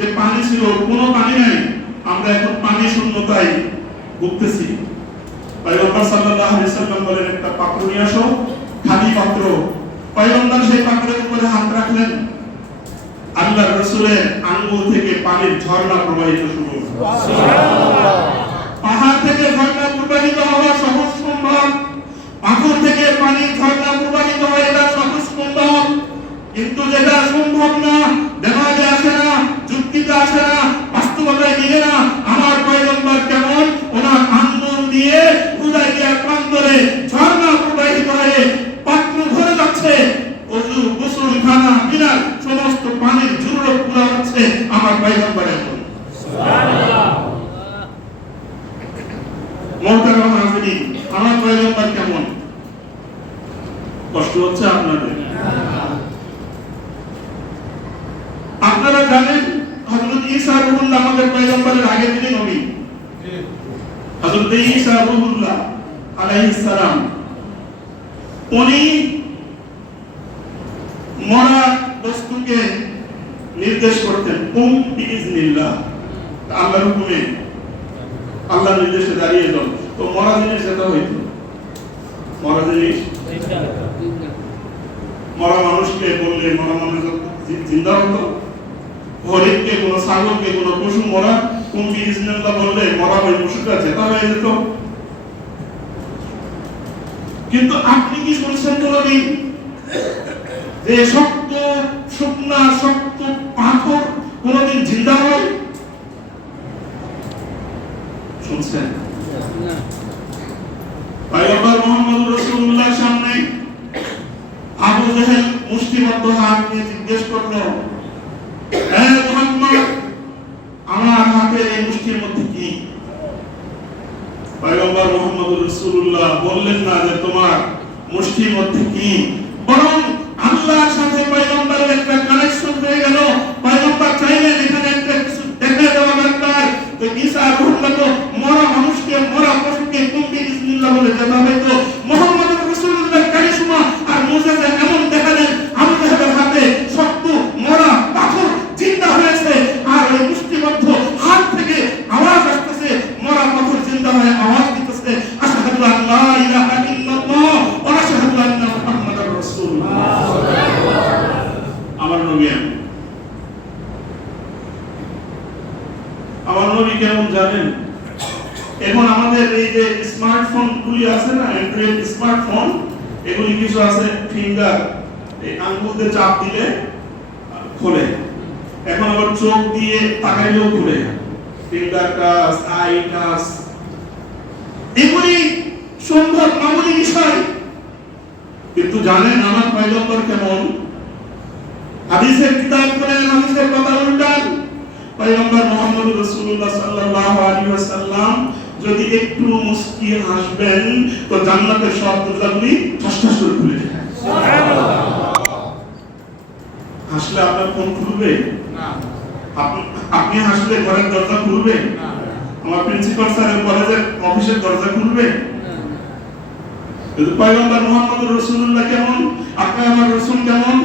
যে পানি ছিল কোনো পানি নাই, আমরা এখন পানি শূন্যতায় ভুগতেছি। পয়গম্বর সাল্লাল্লাহু আলাইহি সাল্লাম বলেন, একটা পাত্র নিয়ে আসো, খালি পাত্র। পয়গম্বর সেই পাত্রের উপরে হাত রাখলেন, আল্লাহর রাসূলের আঙ্গুল থেকে পানির ঝর্ণা প্রবাহিত শুরু। সুবহানাল্লাহ। পাহাড় থেকে ঝর্ণা প্রবাহিত হওয়া সহজ সম্ভব, পাথর থেকে পানির ঝর্ণা প্রবাহিত হয় এটা সহজ সম্ভব, কিন্তু যেটা সম্ভব না, দেমাগে আসে না, যুক্তিতে আসে না, বাস্তবতায় মিলে না, আমার পয়গম্বর কেমন ওনার আঙ্গুল দিয়ে হুদায়বিয়ার প্রান্তরে ঝর্ণা প্রবাহিত হয়ে পাত্র ভরে যাচ্ছে, ওযু গোসল খানা পিনা সমস্ত পানির জরুরত পুরা হচ্ছে আমার পয়গম্বরের জন্য। সুবহানাল্লাহ। মুহতারাম হাজিরিন, আমার পয়গম্বর কেমন? কষ্ট হচ্ছে আপনাদের? আপনারা জানেন হযরত ঈসা রূহুল্লাহ আমাদের পয়গম্বরের আগে তিনি নবী। হযরত ঈসা রূহুল্লাহ আলাইহিস সালাম উনি মরা বস্তুকে নির্দেশ করতেন, কুম বিইজনিল্লাহ, আল্লাহর হুকুমে, আল্লাহর নির্দেশে দাঁড়িয়ে যাও। তো মরা জিনিস যেটা হইতো, মরা জিনিস, মরা মানুষকে বললে মরা মানুষ জিন্দা হতো। হরিণকে, কোন ছাগলকে, কোন পশু মরা কুম বিইজনিল্লাহ বললে মরা ওই পশুটা জেতা হয়ে যেত। কিন্তু আপনি কি শুনছেন কোনদিন যে শক্ত শুকনা শক্ত পাথর কোনদিন জিন্দা হয়? শুনছেন না? পয়গম্বর মুহাম্মদ রাসূলুল্লাহর সামনে আবু জাহেল মুষ্টিবদ্ধ হাত নিয়ে জিজ্ঞেস করলো, হে মুহাম্মদ, আমার হাতের এই মুষ্টির মধ্যে কি? পয়গম্বর মুহাম্মদ রাসূলুল্লাহ বললেন না যে তোমার মুষ্টির মধ্যে কি, বরং আল্লাহর সাথে পয়গম্বরের একটা কানেকশন হয়ে গেল। পয়গম্বর চাইলেন এখানে একটা কিছু দেখে দেওয়া দরকার। তো ঈসা রূহুল্লাহ তো মরা মানুষকে, মরা পশুকে কুম বিইজনিল্লাহ বলে যেতে হয়তো মুহাম্মদ রাসূলুল্লাহ কারিশমা আর মুজিজা এমন দেখালেন, আবু জাহেলের হাতে শক্ত মরা পাথর জিন্দা হয়েছে, আর ওই মুষ্টিবদ্ধ হাত থেকে আওয়াজ আসতেছে, মরা পাথর জিন্দা হয়ে আওয়াজ দিতেছে, আশহাদু আল্লা ইলাহা ইল্লাল্লাহ ওয়া আশহাদু আন্না মুহাম্মাদার রাসূলুল্লাহ। আমার নবী, আমার নবী কেমন জানেন? এখন আমাদের এই যে স্মার্টফোন গুলি আছে না, অ্যান্ড্রয়েড স্মার্টফোন, এগুলি কিছু আছে ফিঙ্গার, এই আঙ্গুল দিয়ে চাপ দিলে খোলে। এখন আবার চোখ দিয়ে তাকাইলেও খুলে, ফিঙ্গার টাচ, আই টাচ, এগুলি সম্ভব মামুলি বিষয়। কিন্তু জানেন আমার পয়গম্বর কেমন? হাদিসের কিতাব পড়েন, হাদিসের কথা উল্টান। পয়গম্বর মুহাম্মদ রাসূলুল্লাহ সাল্লাল্লাহু আলাইহি ওয়াসাল্লাম যদি একটু মুস্কি হাসবেন তো জান্নাতের সব দরজাগুলি ঠাস ঠাস করে খুলে যায়। সুবহানাল্লাহ। হাসলে আপনার ফোন খুলবে না, আপনি হাসলে ঘরের দরজা খুলবে না, আমার প্রিন্সিপাল স্যারের কলেজের অফিসের দরজা খুলবে না। কিন্তু পয়গম্বর মুহাম্মদ রাসূলুল্লাহ কেমন? আপনি আমার রাসূল কেমন?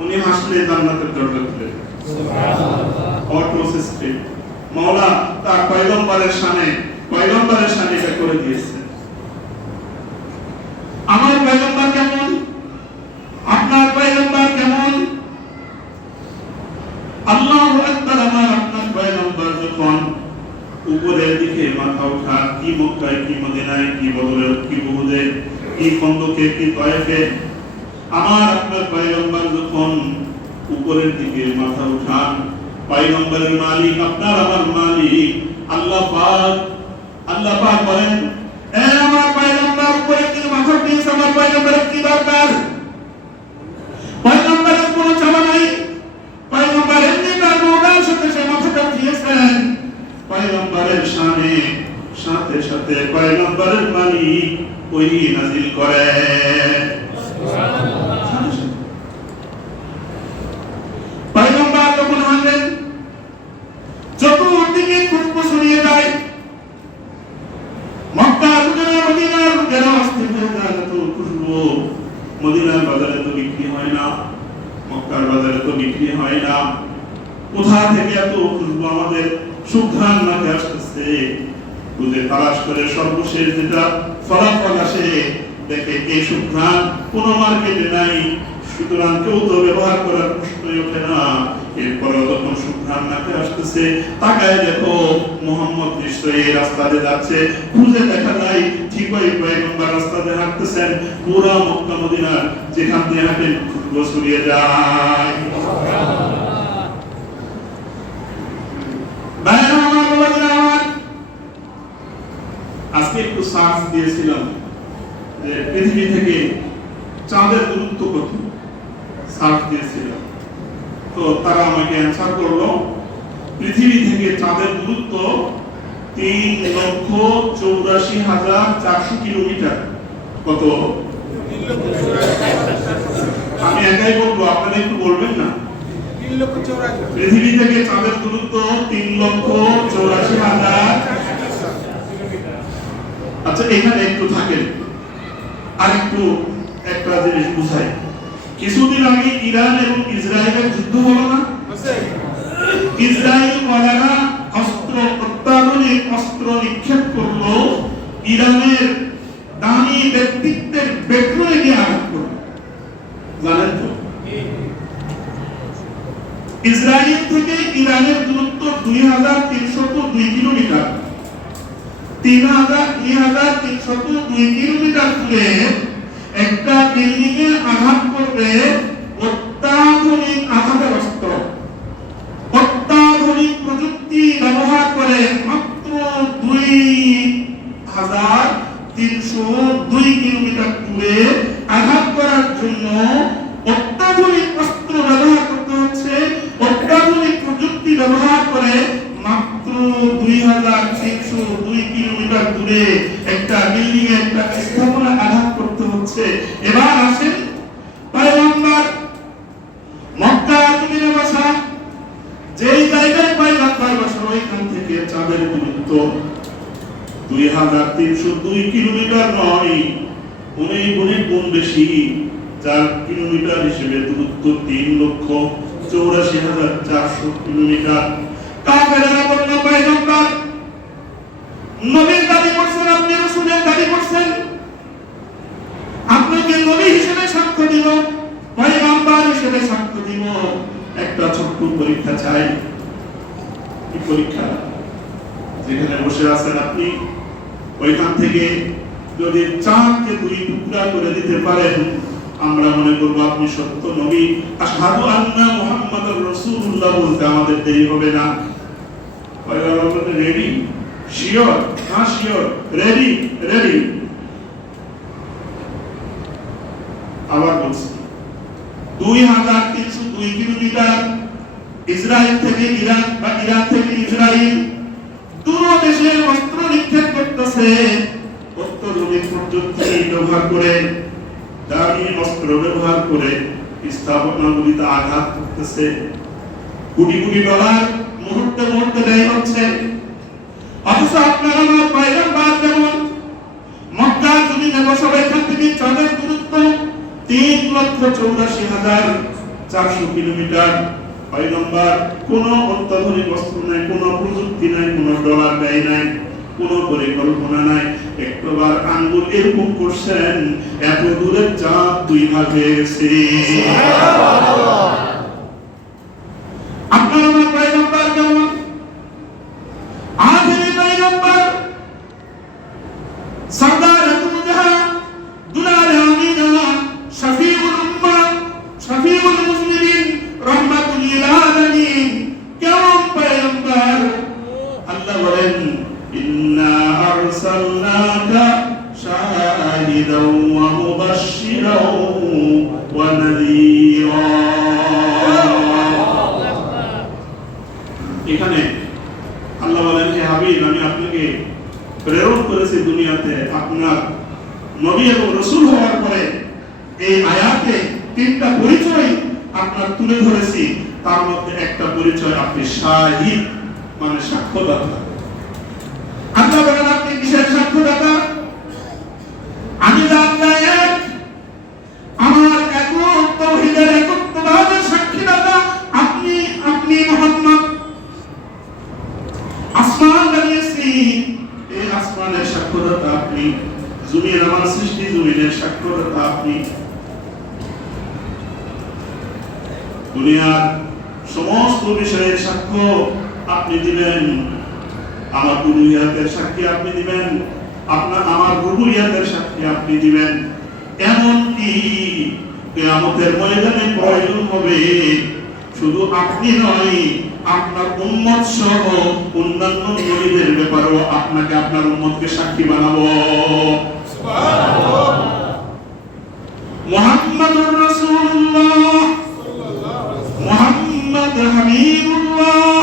উনি হাসলে জান্নাতের দরজা খুলে যায়। সুবহানাল্লাহ। অটো সিস্টেম মাওলা তার পয়গম্বরের শানে এটা করে দিয়েছে। আমার পয়গম্বর কেমন? আপনার পয়গম্বর কেমন? আল্লাহু আকবার। আমার আপনার পয়গম্বর যখন উপরের দিকে মাথা ওঠা, কি মক্কায়, কি মদিনায়, কি বদরে, কি উহুদে, কি খন্দকে, কি তায়েফে, আমার আপনার পয়গম্বর যখন উপরের দিকে মাথা উঠান, পয়গম্বরের মালিক আপনার আমার মালিক আল্লাহ পাক বলেন, এ আমার পয়গম্বর উপরের দিকে মাথা উঠিয়েছে, আমার পয়গম্বরের কি দরকার? পয়গম্বরের কোনো চাওয়া নাই, পয়গম্বর এমনি তার মওলার সাথে সে মাথাটা উঠিয়েছেন। পয়গম্বরের শানে সাথে সাথে পয়গম্বরের মালিক ওহী নাযিল করে। সুবহানাল্লাহ। পয়গম্বর যখন হাঁটেন চতুর্দিকে খুশবু ছড়িয়ে যায়, মক্কা থেকে মদিনার লোকেরা অস্থির হয়ে যায়, এত খুশবু। মদিনার বাজারে তো বিক্রি হয় না, মক্কার বাজারে তো বিক্রি হয় না। কোথা থেকে এত খুশবু আমাদের সুঘ্রাণ নাকে আসতেছে। খুঁজে তালাশ করে সর্বশেষ যেটা ফলাফল আসে, দেখে এই সুঘ্রাণ কোনো মার্কেটে নাই, সুতরাং কেউ তো ব্যবহার করার প্রশ্নই ওঠে না। এরপরে যখন সুঘ্রাণ নাকে আসতেছে, তাকায় দেখো মুহাম্মদ নিশ্চয়ই এই রাস্তা দিয়ে যাচ্ছে। খুঁজে দেখা যায় ঠিক ওই পয়গম্বর রাস্তা দিয়ে হাঁটতেছেন। পুরা মক্কা মদিনার যেখান দিয়ে হাঁটেন খুশবু ছড়িয়ে যায়। আজকে একটু সার্চ দিয়েছিলাম যে পৃথিবী থেকে চাঁদের দূরত্ব কত, সার্চ দিয়েছিলাম। তো তারা আমাকে অ্যান্সার করলো পৃথিবী থেকে চাঁদের দূরত্ব 3,84,400 কিলোমিটার। কত? আমি একাই বলবো, আপনারা একটু বলবেন না? পৃথিবী থেকে চাঁদের দূরত্ব 3,84,000। আচ্ছা, এখানে একটু থাকেন, আর একটু একটা জিনিস বুঝাই। কিছুদিন আগে ইরান এবং ইসরায়েলের যুদ্ধ হলো না? ইসরায়েল ওয়ালারা অস্ত্র, অত্যাধুনিক অস্ত্র নিক্ষেপ করলো ইরানের দামি ব্যক্তিত্বের বেডরুমে গিয়ে আঘাত করলো, জানেন তো? ইসরায়েল থেকে ইরানের দূরত্ব 2,302 কিলোমিটার। 3,302 কিলোমিটার দূরে একটা বিল্ডিং এ আঘাত করবে অত্যাধুনিক আঘাতের অস্ত্র, অত্যাধুনিক প্রযুক্তি ব্যবহার করে মাত্র 2,302 কিলোমিটার দূরে আঘাত করার জন্য অত্যাধুনিক অস্ত্র ব্যবহার করতে হচ্ছে। অত্যাধুনিক প্রযুক্তি ব্যবহার করে মাত্র 2,302 কিলোমিটার দূরে একটা বিল্ডিং এ একটা স্থাপনা আঘাত করতে হচ্ছে। এবার আসেন পয়গম্বর মক্কা জমিনে বসা, যেই জায়গায় পয়গম্বর বসা ওইখান থেকে চাঁদের দূরত্ব 2,302 কিলোমিটার নয়, অনেক অনেক গুণ বেশি। 4 কিলোমিটার হিসেবে দূরত্ব 3,84,400 কিলোমিটার। কাফেররা বলল, পয়গম্বর নবীর দাবি করছেন, আপনি রাসূলের দাবি করছেন, আপনাকে নবী হিসেবে সাক্ষ্য দিব, পয়গম্বর হিসেবে সাক্ষ্য দিব। একটা ছোট্ট পরীক্ষা চাই। কি পরীক্ষা? যেখানে বসে আছেন আপনি, ওইখান থেকে যদি চাঁদকে 2 টুকরা করে দিতে পারেন, আমরা মনে করব আপনি সত্য নবী। আশহাদু আন্না মুহাম্মাদুর রাসূলুল্লাহ বলতে আমাদের দেরি হবে না। পয়গম্বর রেডি? শিওর? হ্যাঁ শিওর। রেডি? রেডি। আবার বলছি, 2,302 কিলোমিটার ইসরায়েল থেকে ইরান বা ইরান থেকে ইসরায়েল, দুটো দেশের অস্ত্র নিক্ষেপ করতেছে। অত্যাধুনিক প্রযুক্তি ব্যবহার করে, দামি অস্ত্র ব্যবহার করে স্থাপনাগুলিতে আঘাত করতেছে। কোটি কোটি ডলার মুহূর্তে মুহূর্তে ব্যয় হচ্ছে। অথচ আপনারা আমার পয়গম্বর যেমন মক্কা জমিনে বসা, এখান থেকে চাঁদের দূরত্ব 3,84,400 কিলোমিটার। পয়গম্বর কোনো অত্যাধুনিক অস্ত্র নাই, কোনো প্রযুক্তি নাই, কোনো ডলার ব্যয় নাই, কোনো পরিকল্পনা নাই। একবার আঙ্গুল এরকম করছেন, এত দূরে চাঁদ 2 ভাগ হয়ে গেছে। আপনার আমার পয়গম্বর কেমন? আখেরি পয়গম্বর, সরদার দু জাহান, দুলারে আমিনা, শফিউল উম্মাহ, শফিউল মুসলিমিন, রাহমাতুল লিল আলামিন, কেমন পয়গম্বর? আল্লাহ বলেন, ইন্না আরসালনাকা শাহিদাও ওয়া মুবাশশিরাও ওয়া নাযীরা। এখানে আল্লাহ বলেন, হে হাবিব, আমি আপনাকে প্রেরণ করেছি দুনিয়াতে আপনার নবী এবং রাসূল হওয়ার পরে। এই আয়াতে 3টা পরিচয় আপনার তুলে ধরেছি, তার মধ্যে একটা পরিচয় আপনি শাহিদ, মানে সাক্ষ্যদাতা। আল্লাহ বলেন, আপনি কিসের সাক্ষ্যদাতা? আমি আল্লাহ এক, আমার একক তাওহীদের একত্ববাদের সাক্ষীদাতা। আপনি মুহাম্মদ জমিন আমার সৃষ্টি জমিনের সাক্ষ্যদাতা আপনি। দুনিয়ার সমস্ত বিষয়ের সাক্ষ্য আপনি দিবেন, আমার উলুহিয়াতের সাক্ষী আপনি দিবেন, আমার রুবুবিয়্যাতের সাক্ষী আপনি দিবেন। এমনকি কিয়ামতের ময়দানে প্রয়োজন হবে শুধু আপনি নয়, আপনার উম্মত সহ অন্যান্য নবীদের ব্যাপারেও আপনাকে আপনার উম্মতকে সাক্ষী বানাবো। সুবহানাল্লাহ। মুহাম্মাদুর রাসূলুল্লাহ, মুহাম্মদ হাবিবুল্লাহ,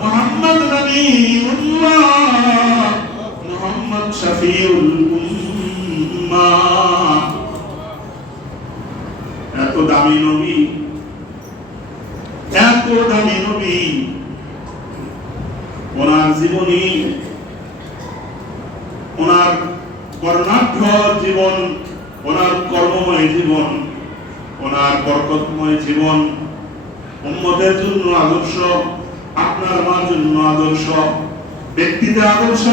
মুহাম্মদ নবিয়ুল্লাহ, মুহাম্মদ শফিউল উম্মাহ। এত দামি নবী, এত দামি নবী, ওনার জীবনী, ওনার বর্ণাঢ্য জীবন, ওনার কর্মময় জীবন, ওনার বরকতময় জীবন উম্মতের জন্য আদর্শ, আপনার আমার জন্য আদর্শ, ব্যক্তিতে আদর্শ,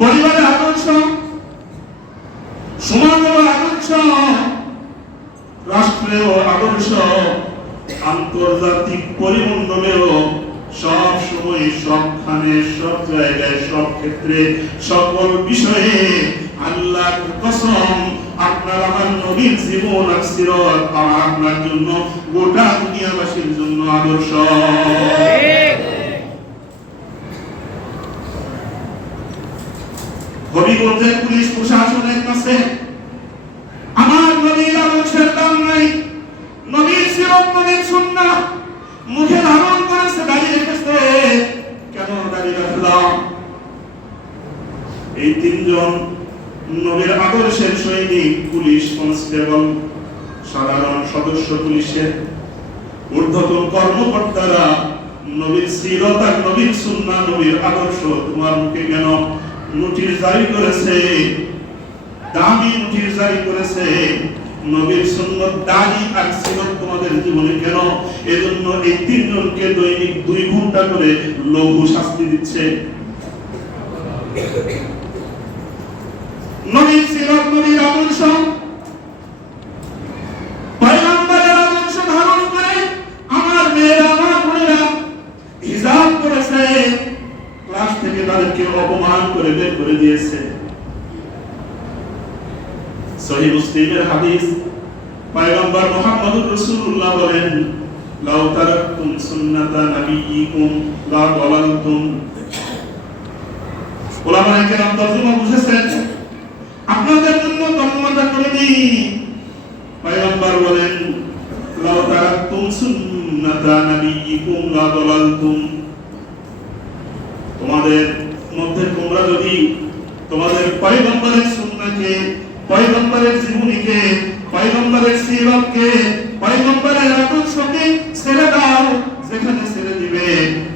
পরিবারে আদর্শ, সমাজেও আদর্শ, রাষ্ট্রেও আদর্শ, আন্তর্জাতিক পরিমণ্ডলেও সব সময়, সবখানে, সব জায়গায়, সব ক্ষেত্রে, সকল বিষয়ে আল্লাহর কসম আপনার আমার নবীর জীবন আর সিরাত আপনার জন্য, গোটা দুনিয়াবাসীর জন্য আদর্শ। হবিগঞ্জের পুলিশ প্রশাসনের কাছে আমার নবীর আদর্শের দাম নাই, নবীর সিরাত, নবীর সুন্নাহ মুখে ধারণ করেছে, দাঁড়িয়ে রেখেছে, কেন দাঁড়িয়ে রাখলাম? এই তিনজন নবীর আদর্শের সৈনিক, পুলিশ কনস্টেবল, সাধারণ সদস্য, পুলিশের ঊর্ধ্বতন কর্মকর্তারা নবীর সিরাত আর নবীর সুন্নাহ, নবীর আদর্শ তোমার মুখে কেন নোটিশ জারি করেছে, দামি নোটিশ জারি করেছে? নবীর সুন্নাত, দাড়ি আর সিরাত তোমাদের জীবনে কেন? এজন্য এই তিনজনকে দৈনিক 2 ঘন্টা করে লঘু শাস্তি দিচ্ছে। নবীর সিরাত, নবীর আদর্শ, পয়গম্বরের আদর্শ ধারণ করে আমার মেয়েরা, আমার বোনেরা হিজাব করেছে, ক্লাস থেকে তাদেরকে অপমান করে বের করে দিয়েছে। সহিহ মুসলিমের হাদিস, পয়গম্বর মুহাম্মদুর রাসূলুল্লাহ বলেন, লাউ তারাকতুম সুন্নাতা নাবিয়িকুম লা দালালতুম। উলামায়ে কেরাম তরজমা বুঝেছেন, আপনাদের জন্য তর্জমাটা করে দিই। পয়গম্বর বলেন, লাউ তারাকতুম সুন্নাতা নাবিয়িকুম লা দালালতুম। তোমাদের মধ্যে তোমরা যদি তোমাদের পয়গম্বরের সুন্নাহকে, পয়গম্বরের জীবনীকে, পয়গম্বরের সিরাতকে, পয়গম্বরের আদর্শকে ছেড়ে দাও, যেখানে ছেড়ে দিবে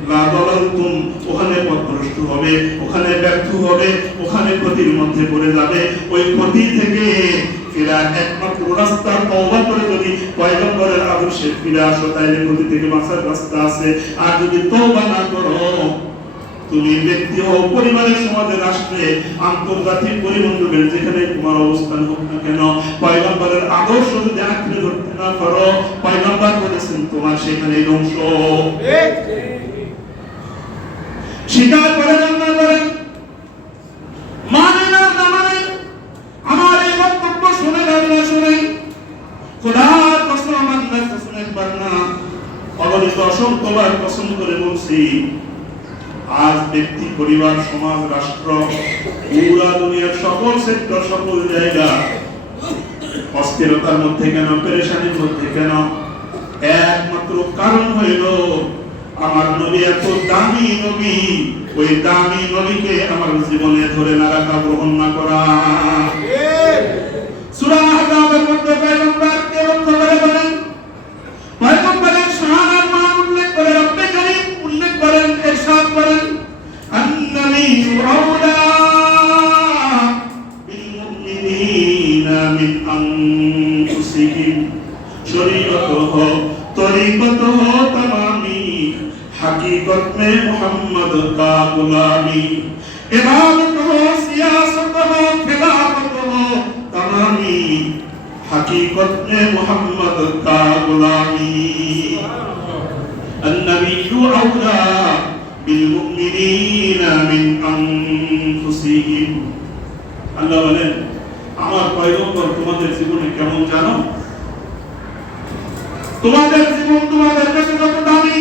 লা দালালতুম, ওখানে পথভ্রষ্ট হবে, ওখানে ব্যর্থ হবে, ওখানে ক্ষতির মধ্যে পড়ে যাবে। ওই ক্ষতি থেকে ফেরার একমাত্র রাস্তা তওবা করে যদি পয়গম্বরের আদর্শে ফিরে আসো, তাইলে ক্ষতি থেকে বাঁচার রাস্তা আছে। আর যদি তওবা না করো, তুমি ব্যক্তি হও, পরিবারের, সমাজে, রাষ্ট্রে, আন্তর্জাতিক পরিমণ্ডলের যেখানে তোমার অবস্থান হোক না কেন, পয়গম্বরের আদর্শ যদি আঁকড়ে ধরতে না পারো, পয়গম্বর বলেছেন তোমার সেখানেই ধ্বংস। স্বীকার করেন না করেন, মানেন না মানেন, আমার এই বক্তব্য শুনে না শুনে, খোদার কসম আমার কাছে একবার না, অগণিত অসংখ্যবার কসম করে বলছি, আজ ব্যক্তি, পরিবার, সমাজ, রাষ্ট্র, পুরা দুনিয়ার সকল সেক্টর, সকল জায়গা অস্থিরতার মধ্যে কেন, পেরেশানির মধ্যে কেন? একমাত্র কারণ হইল আমার নবী এত দামি নবী, ওই দামি নবীকে আমার জীবনে ধরে না রাখা, গ্রহণ না করা। সূরা আহজাবের মধ্যে পয়গম্বরকে লক্ষ্য করে বলেন, পয়গম্বরের শান আর মান উল্লেখ করে রব্বে কারীম উল্লেখ করেন, ইরশাদ করেন, আন্নাবিয়্যু আওলা বিল মুমিনিনা মিন আনফুসিহিম শরীয়তুহু তরিকতুহু তামামি हकीकत में मोहम्मद का गुलामी इबादत हो, सियासत हो, खिलाफत हो, तमामी हकीकत में मोहम्मद का गुलामी। अन्नबिय्यु औला बिल मुमिनीना मिन अनफुसिहिम। আল্লাহ বলেন আমার পয়গম্বর তোমাদের জীবনে কেমন জানো? তোমাদের জীবন তোমাদের কাছে কত দামি,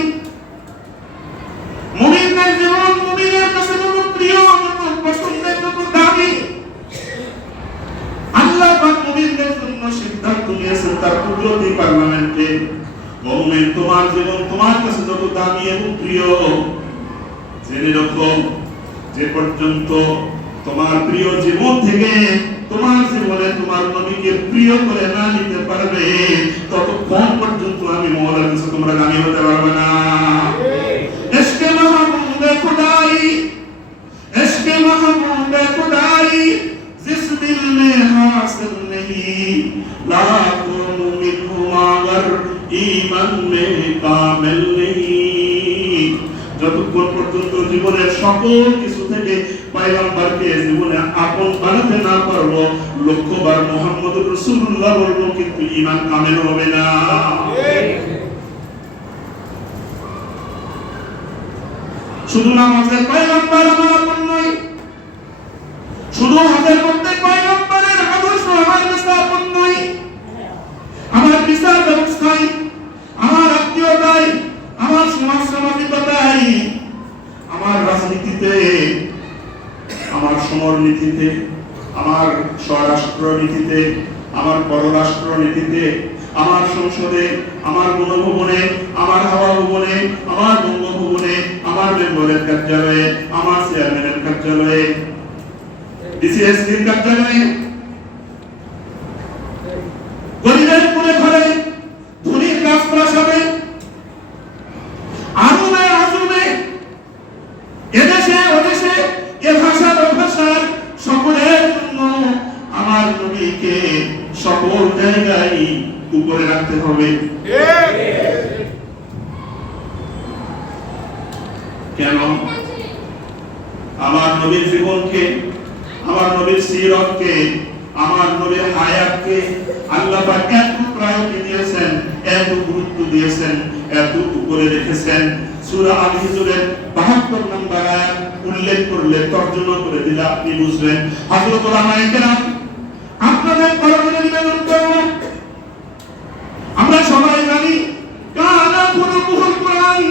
মুমিনদের জীবন মুমিনের কাছে কত প্রিয়, কত পছন্দের, কত দামি। আল্লাহ পাক মুমিনদের জন্য সিদ্ধান্ত নিয়েছেন তার কুদরতি পার্লামেন্টে, মুমিন তোমার জীবন তোমার কাছে যত দামি এবং প্রিয়, জেনে রাখো যে পর্যন্ত তোমার প্রিয় জীবন থেকে তোমার জীবনে তোমার নবীকে প্রিয় করে না নিতে পারবে ততক্ষণ পর্যন্ত আমি মওলার কাছে তোমরা দামি হতে পারবে না। ইশকে মাহবুবে খুদাই, ইশকে মাহবুবে খুদাই জিস দিল মে হাসিল नहीं लाखों मिन्हु मागर ईमान में कामिल नहीं। যতক্ষণ পর্যন্ত জীবনের সকল কিছু থেকে পয়গম্বরকে জীবনে আপন বানাতে না পারবো, লক্ষ্যবার মুহাম্মদুর রাসূলুল্লাহ বলবো, কিন্তু ঈমান কামেল হবে না। শুধু নামাজের পয়গম্বর আমার আপন নয়, শুধু হজের মধ্যে পয়গম্বরের আদর্শ আমার কাছে আপন নয়, আমার বিচার ব্যবস্থায়, আমার আত্মীয়তায়, আমার সমাজ সামাজিকতায়, আমার রাজনীতিতে, আমার সমরনীতিতে, আমার স্বরাষ্ট্রনীতিতে, আমার পররাষ্ট্রনীতিতে, আমার সংসদে, আমার গণভবনে, আমার হাওয়া ভবনে, আমার বঙ্গভবনে, আমার মেম্বারের কার্যালয়ে, আমার চেয়ারম্যানের কার্যালয়ে, ডিসিএসপির কার্যালয়ে, গরিবের কোণে ঘরে, ধনীর রাজপ্রাসাদে, আজুবে আজুবে, এদেশে ওদেশে, এ ভাষার ও ভাষার সকলের জন্য আমার নবীকে সকল জায়গায় উপরে রাখতে হবে। কেন? আমার নবীর জীবনকে, আমার নবীর সিরতকে, আমার নবীর হায়াতকে আল্লাহ পাক এত প্রায়োরিটি দিয়েছেন, এত গুরুত্ব দিয়েছেন, এত উপরে রেখেছেন। সূরা আল হিজরের ৭২ নম্বর আয়াত উল্লেখ করলে তর্জমা করে দিলে আপনি বুঝবেন। হযরত উলামায়ে কেরাম আপনাদের পরমে নিবেদন করব, আমরা সবাই জানি কানা খুলুকুল কুরআন,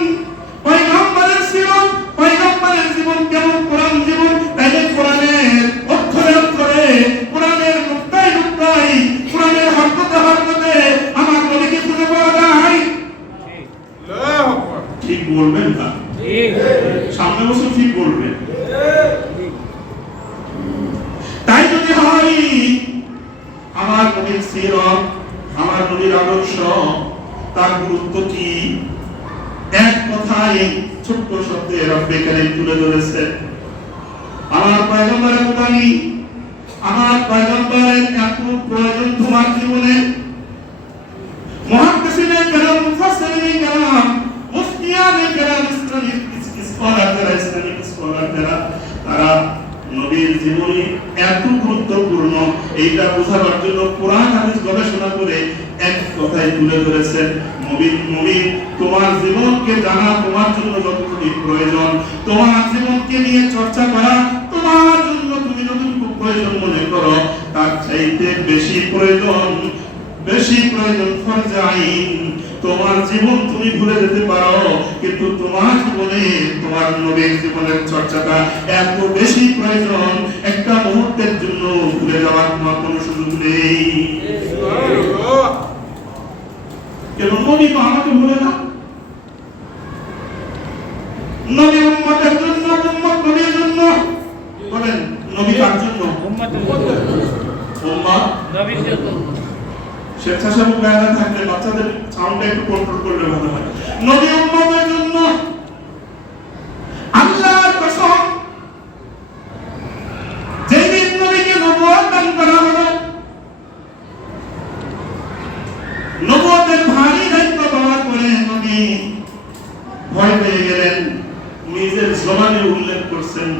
পয়গম্বরের সিরাত, পয়গম্বরের জীবন কেমন কোরআন জীবন, তাইলে কোরআনের অক্ষরে অক্ষরে, কোরআনের নুক্তায় নুক্তায়, কোরআনের হরকতে হরকতে আমার নবীকে খুঁজে পাওয়া যায়। আল্লাহু আকবার। ঠিক বলবেন না? ঠিক। সামনে বছর ঠিক বলবেন। তাই যদি হয় আমার নবীর সিরাত, আমার নবীর আদর্শ, তার গুরুত্ব কি? এক কথায় ছোট্ট শব্দে রব্বে কারীম তুলে ধরেছে। আমার পয়গম্বরের দাবি, আমার পয়গম্বরের এত প্রয়োজন তোমার জীবনে। মুহাদ্দিসিনে কেরাম, মুফাসসিরিনে কেরাম, মুফতিয়ানে কেরাম, ইসলামিক স্কলাররা তারা নবীর জীবনী এত গুরুত্বপূর্ণ এইটা বোঝাবার জন্য কোরআন হাদিস গবেষণা করে এক কথায় তুলে ধরেছেন। মুমিন তোমার জীবনকে জানা তোমার জন্য যতটুকু প্রয়োজন, তোমার জীবনকে নিয়ে চর্চা করা তোমার জন্য তুমি যতটুকু প্রয়োজন মনে করো, তার চাইতে বেশি প্রয়োজন ফরজ আইন। তোমার জীবন তুমি ভুলে যেতে পারো, কিন্তু তোমার জীবনে তোমার নবীর জীবনের চর্চাটা এত বেশি প্রয়োজন, একটা মুহূর্তের জন্য ভুলে যাওয়ার কোনো সুযোগ নেই। কেন? নবী তো আমাকে ভুলে না। নবী উম্মতের জন্য, উম্মত নবীর জন্য। বলেন নবী কার জন্য? উম্মতের জন্য। উম্মত নবীর জন্য। স্বেচ্ছাসেবক গায়না থাকলে বাচ্চাদের সাউন্ডটা একটু কন্ট্রোল করলে ভালো হয়। নবী উম্মতের জন্য। আল্লাহর কসম, যেদিন নবীকে নবুয়ত দান করা হলো, নবুয়তের ভারী দায়িত্ব পাওয়ার পরে নবী ভয় পেয়ে গেলেন। নিজের জবানে উল্লেখ করছেন,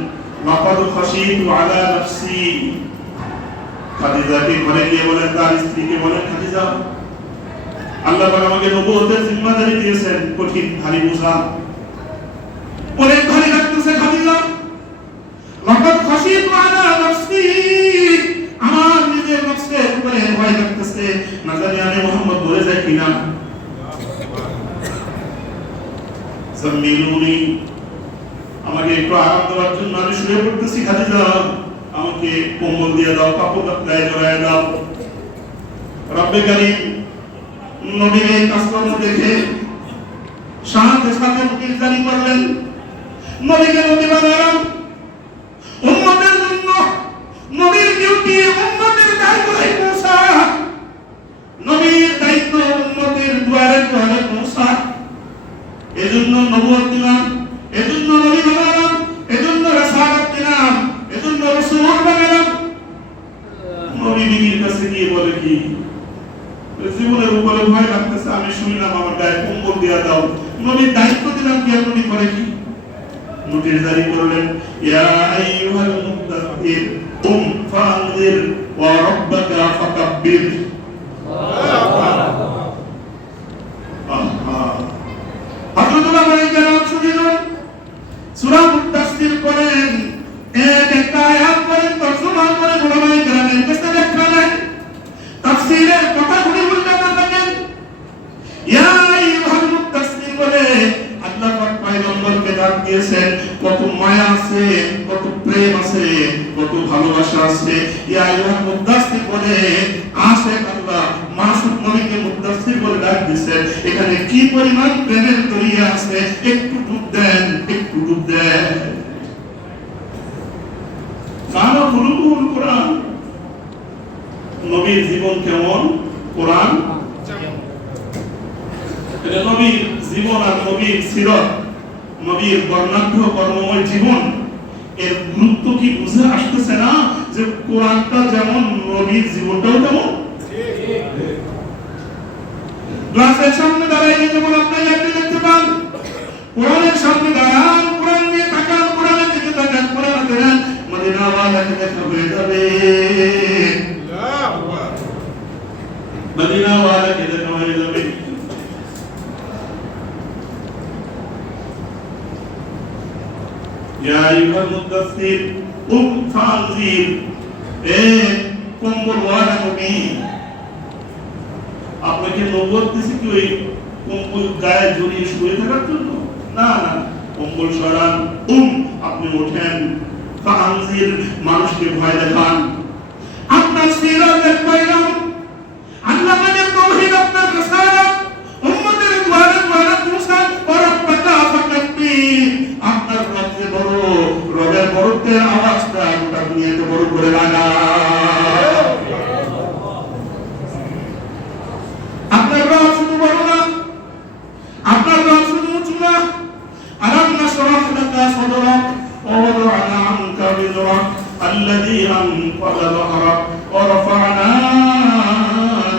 লাকাদ খাশিতু আলা নাফসি। খাদিজাকে ঘরে গিয়ে বলেন, তার স্ত্রীকে বলেন, খাদিজা, আল্লাহ পাক আমাকে নবুয়তের জিম্মাদারি দিয়েছেন, কঠিন ভারী বোঝা, অনেক ভারী লাগতেছে খাদিজা। লাকাদ খাশিতু আলা নাফসি, আমার নিজের নফসের উপরে ভয় লাগতেছে, না জানি আমি মুহাম্মদ বলে যাই কিনা। সাম্মিলুনি, আমাকে একটু আরাম দেওয়ার জন্য আমি শুয়ে পড়তেছি, খাদিজা আমাকে কম্বল দিয়ে দাও, কাপড় গায়ে জড়ায় দাও। রব্বে কারীম নবীর এই কাজকর্ম দেখে সাথে সাথে হুকুম জারি করলেন, নবীকে নবী বানালাম উম্মতের জন্য। নবীর ডিউটি উম্মতের দায়িত্বে পৌঁছা, নবীর দায়িত্ব উম্মতের দুয়ারে দুয়ারে পৌঁছা। এজন্য নবুয়ত দিলাম, এজন্য নবী বানালাম, এজন্য রাসালাত দিলাম, এজন্য রাসূল বানালাম। নবী বিবির কাছে গিয়ে বলে কি, জীবনের উপরে ভয় লাগতেছে, আমি শুনলাম আমার গায়ে কম্বল দিয়ে দাও। নবীর দায়িত্ব দিলাম কি, আর নবী করে কি? নোটিশ জারি করলেন, ইয়া আইয়ুহাল মুদাথথির কুম ফাআনযির ওয়া রাব্বাকা ফাকাব্বির। হযরতুল্লাহ বলেন, শুনুন, সূরা মুদাথথির করেন, এক একটা আয়াত করেন, তরজমা করে উলামায়ে কেরামের কাছে ব্যাখ্যা নেন, তাফসীরের কথাগুলি উল্লেখ করেন। ইয়া আইয়ুহাল মুদাথথির বলে আল্লাহ পাক পয়গম্বরকে ডাক দিয়েছেন, কত মায়া আছে, কত প্রেম আছে, কত ভালোবাসা আছে। ইয়া আইয়ুহাল মুদাথথির বলে আশিক আল্লাহ মাসুদ নবীকে মুদাথথির বলে ডাক দিয়েছেন। এখানে কি পরিমাণ প্রেমের দরিয়া আছে, একটু ডুব দেন, একটু ডুব দেন। কানা খুলুকুল কোরআন, নবীর জীবন কেমন, কোরআন এটা নবীর জীবন আর নবীর সিরাত, নবীর বর্ণাঢ্য কর্মময় জীবন, এর গুরুত্ব কি বুঝে আসতেছে না? যে কোরআনটা যেমন নবীর জীবনটাও তেমন। গ্লাসের সামনে দাঁড়াইলে যেমন আপনারা আপনি দেখতে পান, কোরআনের সামনে দাঁড়ান, কোরআন নিয়ে তাকান, কোরআনের দিকে তাকান, কোরআন দেন, মদিনা ওয়ালাকে দেখা হয়ে যাবে, মদিনা ওয়ালাকে দেখা হয়ে যাবে। ইয়া আইয়ুহাল মুদাথথির কুম ফাআনযির, এ কম্বল ওয়ালা নবী, আপনাকে নবুয়ত দিয়েছে কি ওই কম্বল গায়ে জড়িয়ে শুয়ে থাকার জন্য? না না, কম্বল সরান, আপনি ওঠেন, ফাআনযির, মানুষকে ভয় দেখান। আপনার সিরাতের পয়গাম, আল্লাহ পাকের তাওহীদ, আপনার রিসালাত উম্মতের দুয়ারে দুয়ারে পৌঁছান। ওয়ারাব্বাকা ফাকাব্বির, আপনার রব যে বড়, রবের বড়ত্বের আওয়াজটা গোটা দুনিয়াতে বড় করে লাগা। আপনার রব শুধু বড় না, আপনার রব শুধু উঁচু না। আলাম নাশরাহ লাকা সাদরাক ওয়া ওয়াদা'না আনকা বিযরাক আল্লাযী আনকাযা যহরাক ওয়া রাফা'না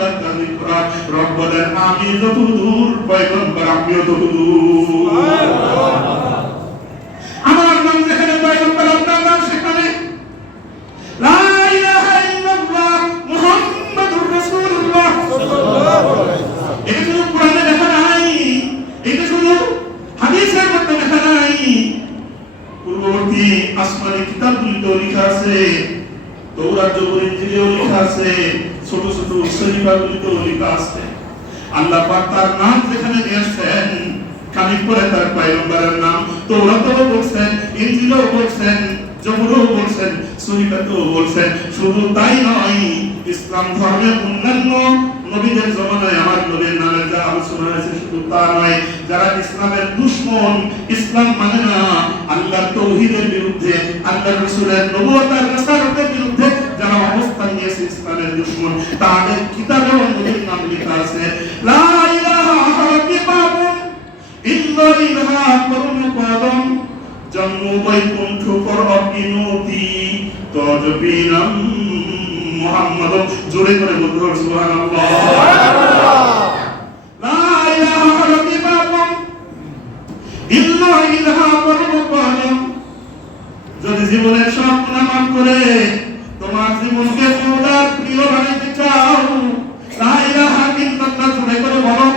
লাকা যিকরাক। রব বলেন, আমি যতদূর, পয়গম্বর আপনিও ততদূর। আমার নাম যেখানে, পয়গম্বর আপনার নাম সেখানে। লা ইলাহা ইল্লাল্লাহ মুহাম্মাদুর রাসূলুল্লাহ সাল্লাল্লাহু আলাইহি ওয়াসাল্লাম। এটা শুধু কোরআনে লেখা নাই, এটা শুধু হাদিসের মধ্যে লেখা নাই, পূর্ববর্তী আসমানি কিতাবগুলিতেও লেখা আছে, তওরাত জবুর ইনজিলেও লেখা আছে, ছোট ছোট শরীফাগুলিতেও লেখা আছে। আল্লাহ পাক তার নাম যেখানে নিয়ে আসছেন, খানিক পরে তার পয়গম্বরের নাম তওরাতেও বলছেন, ইনজিলেও বলছেন, জবুরেও বলছেন, শরীফাতেও বলছেন। শুধু তাই নয়, ইসলাম ধর্মের অন্যান্য নবীদের জমানায় আমার নবীর নামে যা আলোচনা হয়েছে, শুধু তা নয়, যারা ইসলামের দুশমন, ইসলাম মানে না, আল্লাহর তাওহীদের বিরুদ্ধে, আল্লাহর রাসূলের নবুয়ত আর রিসালাতের বিরুদ্ধে যারা অবস্থান নিয়েছে, ইসলামের দুশমন, তাদের কিতাবেও নবীর নাম লেখা আছে। লা ইলাহা হাকিবাতুন ইল্লা ইলাহা করুন কদম জন্ম বৈকুণ্ঠ কর অবিনতি তজবিনাম মুহাম্মদ। জোরে করে বলতে সুবহানাল্লাহ। লা ইলাহা ইল্লাল্লাহ ইল্লা ইলাহা করুন কদম। যদি জীবনের সব গুনাহ মাফ করে তোমার জীবনকে মওলার প্রিয় বানাইতে চাও, লা ইলাহা ইল্লাল্লাহ জুড়ে করে বলো।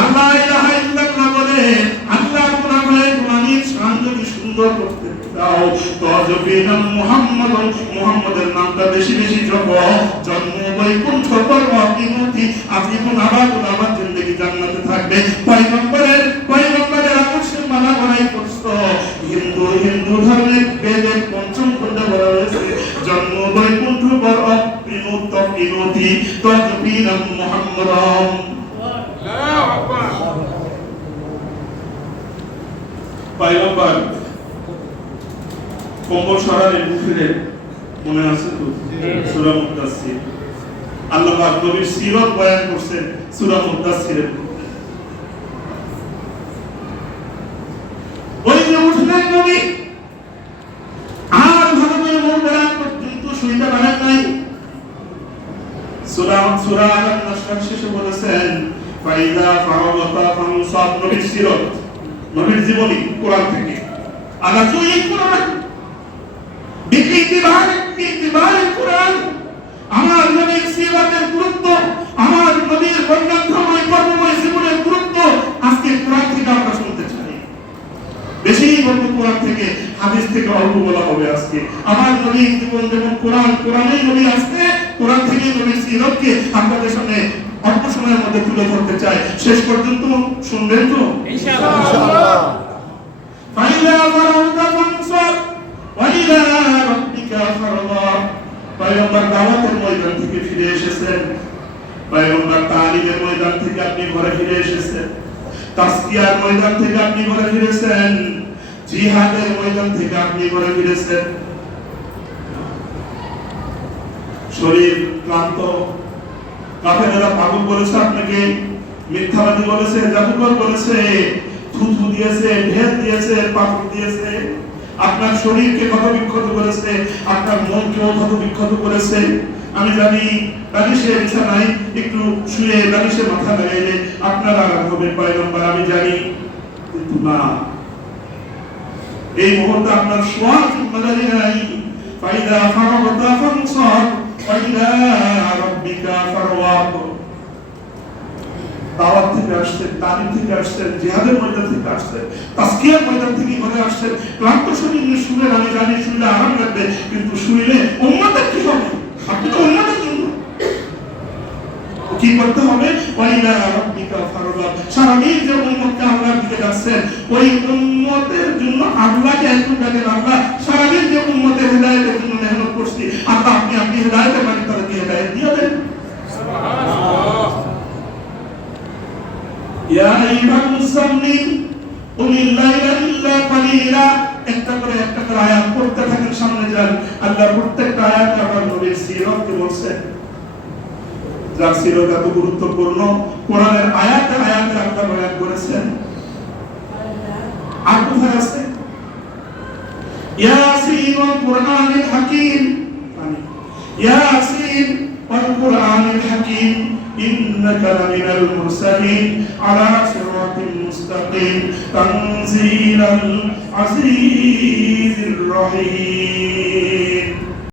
আল্লাহ ইলাহা ইল্লাল্লাহ বলে আল্লাহ গুনাহের গুনাহের শান যদি সুন্দর করতে চাও তো জপে নাম মুহাম্মদের নামটা বেশি বেশি জপ। জন্ম বৈকুণ্ঠ পরমতি আজীবন আবাদ জিন্দেগি জান্নাতে থাকবে। পয়গম্বরের আদর্শে মানা করাই করছো। হিন্দু ধর্মের বেদের পঞ্চম খণ্ডে বলা হয়েছে জন্ম বৈকুণ্ঠ পরমতি তো জপে নাম মুহাম্মদ। পয়গম্বর কম্বল সরালে মুখে মনে আছে তো সূরা মুদাসসির আল্লাহ পাক নবীর সিরাত বয়ান করছেন সূরা মুদাসসিরের। ওই যে উঠলেন নবী আর ভালো করে মন দেওয়ার পর্যন্ত শুইতে পারেন নাই। সূরা আন-নাসর শেষে বলেছেন ফাইদা ফারাগতা ফানসাব। নবীর সিরাত নবীর জীবনী কোরআন থেকে আলাদা এই কোরআন বিকৃতিবারের কোরআন। আমার নবীর সিরাতের গুরুত্ব, আমার নবীর বর্ণাঢ্যময় কর্মময় জীবনের গুরুত্ব আজকে কোরআন থেকে আমরা শুনতে চাই। বেশি বলবো কোরআন থেকে, হাদিস থেকে অল্প বলা হবে আজকে। আমার নবীর জীবন যেমন কোরআনেই নবী আসছে, কোরআন থেকে নবীর সিরাতকে আপনাদের সামনে অল্প সময়ের মধ্যে তুলে ধরতে চাই। শেষ পর্যন্ত শুনবেন তো ইনশাআল্লাহ। ফাইলা ফারাউতা ফানসার ওয়া ইলা রাব্বিকা ফারগাব। পয়গম্বর দাওয়াতের ময়দান থেকে ফিরে এসেছেন, পয়গম্বর তালিমের ময়দান থেকে আপনি ঘরে ফিরে এসেছেন, তাসকিয়ার ময়দান থেকে আপনি ঘরে ফিরেছেন, জিহাদের ময়দান থেকে আপনি ঘরে ফিরেছেন। শরীর ক্লান্ত, কাফেরেরা পাগল বলেছে আপনাকে, মিথ্যাবাদী বলেছে, জাদুকর বলেছে, থুথু দিয়েছে, ঢের দিয়েছে, পাথর দিয়েছে, আপনার শরীরকে কত বিক্ষত করেছে, আপনার মনকেও কত বিক্ষত করেছে। আমি জানি বালিশে বিছানায় একটু শুয়ে বালিশে মাথা লাগাইলে আপনার আরাম হবে পয়গম্বর, আমি জানি, কিন্তু না, এই মুহূর্তে আপনার শোয়ার জিম্মাদারি নাই। ফাইদা ফারাগতা ফানসাব ওয়া ইলা রাব্বিকা ফারগাব। দাওয়াত থেকে আসছেন, তালিম থেকে আসছেন, জিহাদের ময়দান থেকে আসছেন, তাসকিয়ার ময়দান থেকে ঘরে আসছেন। ক্লান্ত শরীর নিয়ে শুনে আমি জানি শুনলে আরাম লাগবে, কিন্তু শুইলে উম্মতের কি হবে? আপনি তো উম্মতের জন্য কি করতে হবে? ওয়া ইলা রাব্বিকা ফারগাব। সারাদিন যে উম্মতকে আল্লাহর দিকে ডাকছেন, ওই উম্মতের জন্য আল্লাহকে একটু ডাকেন। আল্লাহ সারাদিন যে উম্মতের হেদায়েতের জন্য মেহনত করছি, আল্লাহ আপনি হেদায়েতের মালিক, তাদেরকে হেদায়েত দিয়ে দেন। সুবহানাল্লাহ। ইয়া আইয়ুহাল মুযাম্মিল কুমিল লাইলা ইল্লা কালিলা। একটা করে আয়াত পড়তে থাকেন, সামনে যান। আল্লাহ প্রত্যেকটা আয়াতে আমার নবীর সিরাতকে বলছেন, যার সিরাত এত গুরুত্বপূর্ণ। কোরআনের আয়াতে আল্লাহ বয়ান করেছেন। আর কোথায় আছে? ইয়াসিন ওয়াল কুরআনিল হাকীম, ইয়াসিন ওয়াল কুরআনিল হাকীম ইন্নাকা লামিনাল মুরসালিন আলা সিরাতিন মুস্তাকিম তানজিলাল আজিজির রহিম।